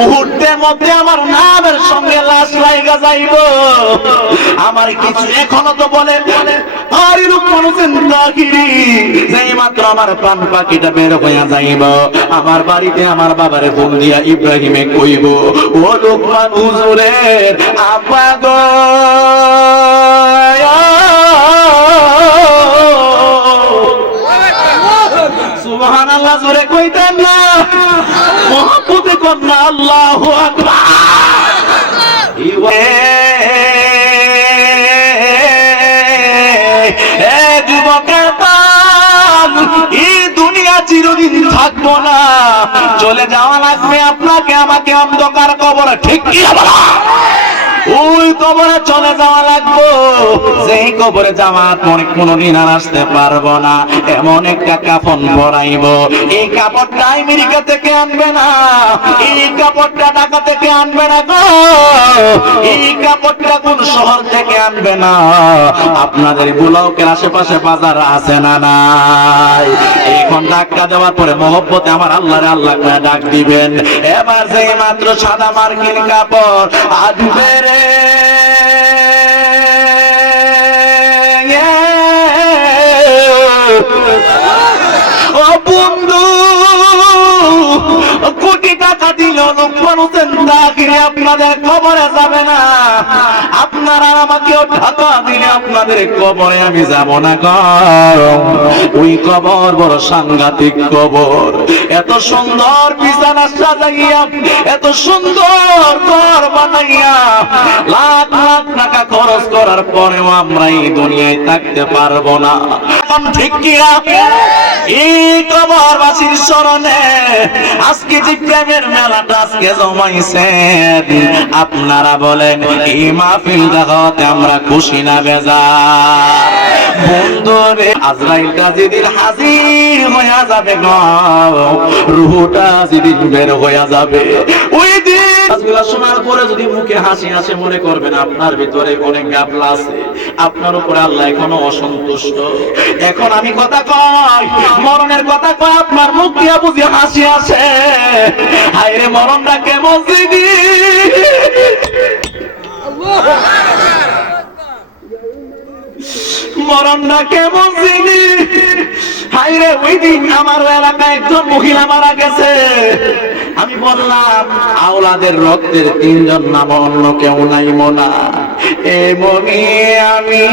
মুহূর্তের মধ্যে আমার নামের সঙ্গে লাশ লাগা যাইব। আমার কিছু এখনো তো বলে আর লোকমান হোসেন তাকিরি যেই মাত্র আমার প্রাণ পাখিটা বের হইয়া যাইব, আমার বাড়িতে আমার বাবারে ফোন দিয়া ইব্রাহিমে কইব, ও লোকমান হুজুরের আব্বা গো, সুবহানাল্লাহ জোরে কইতেন না, মহব্বতে কন্যা আল্লাহু আকবার। এই দুনিয়া চিরদিন থাকবো না, চলে যাওয়া লাগবে আপনাকে আমাকে অন্ধকার কবরে, ঠিক কি বলা? ওই কবরে চলে যাওয়া লাগবো, যেই কবরে জামাত মনে কোনদিন আর আসতে পারবো না, এমন একটা কাফন পরাইব। এই কাপড়টা আমেরিকা থেকে আনবে না, এই কাপড়টা ঢাকা থেকে আনবে না গো, এই কাপড়টা কোন শহর থেকে আনবে না, আপনাদের ব্লকের আশেপাশে বাজার আছে না নাই? এখন ডাক্কা দেওয়ার পরে মহব্বতে আমার আল্লাহরে আল্লাহ ডাক দিবেন। এবার যেই মাত্র সাদা মার্কিন কাপড় আসবে রে, ও বন্ধু, কোটি টাকা দিল লোকমান হোসেন তাকিরি আপনাদের কবরে যাবে না, আপনারা আমাকেও টাকা দিলে আপনাদের কবরে আমি যাব না গো। ওই কবর বড় সাংঘাতিক কবর, এত সুন্দর বিছানা সাজাইয়া, এত সুন্দর ঘর বানাইয়া, লাখ লাখ টাকা খরচ করার পরেও আমরা এই দুনিয়ায় থাকতে পারবো না, ঠিক কি না? এই কবরবাসীর স্মরণে আজকে যে প্রেমের মেলাটা আজকে জমাইছেন, আপনারা বলেন এই মাহফিল দেখাতে আমরা খুশি না বেজার? বন্ধুরে, আজরাইলটা যেদিন হাজির হইয়া যাবে গো, রূহটা যেদিন বের হইয়া যাবে, ওই দিন আজগুলা শোনার পরে যদি মুখে হাসি আসে, মনে করবেন আপনার ভিতরে অনেক গাফলা আছে, আপনার উপরে আল্লাহ এখনো অসন্তুষ্ট। এখন আমি কথা কই, মরণের কথা কই, আপনার মুখ দিয়া বুঝি হাসি আসে, হায় রে মরণটা কেমন জিনিস, মরণটা কেমন জিনিস, হায় রে। ওই দিন আমার এলাকায় একজন মহিলা মারা গেছে, আমি বললাম আওলাদের রক্তের 3 জন নাম, অন্য কেউ নাই মোনা, এ মনি আমি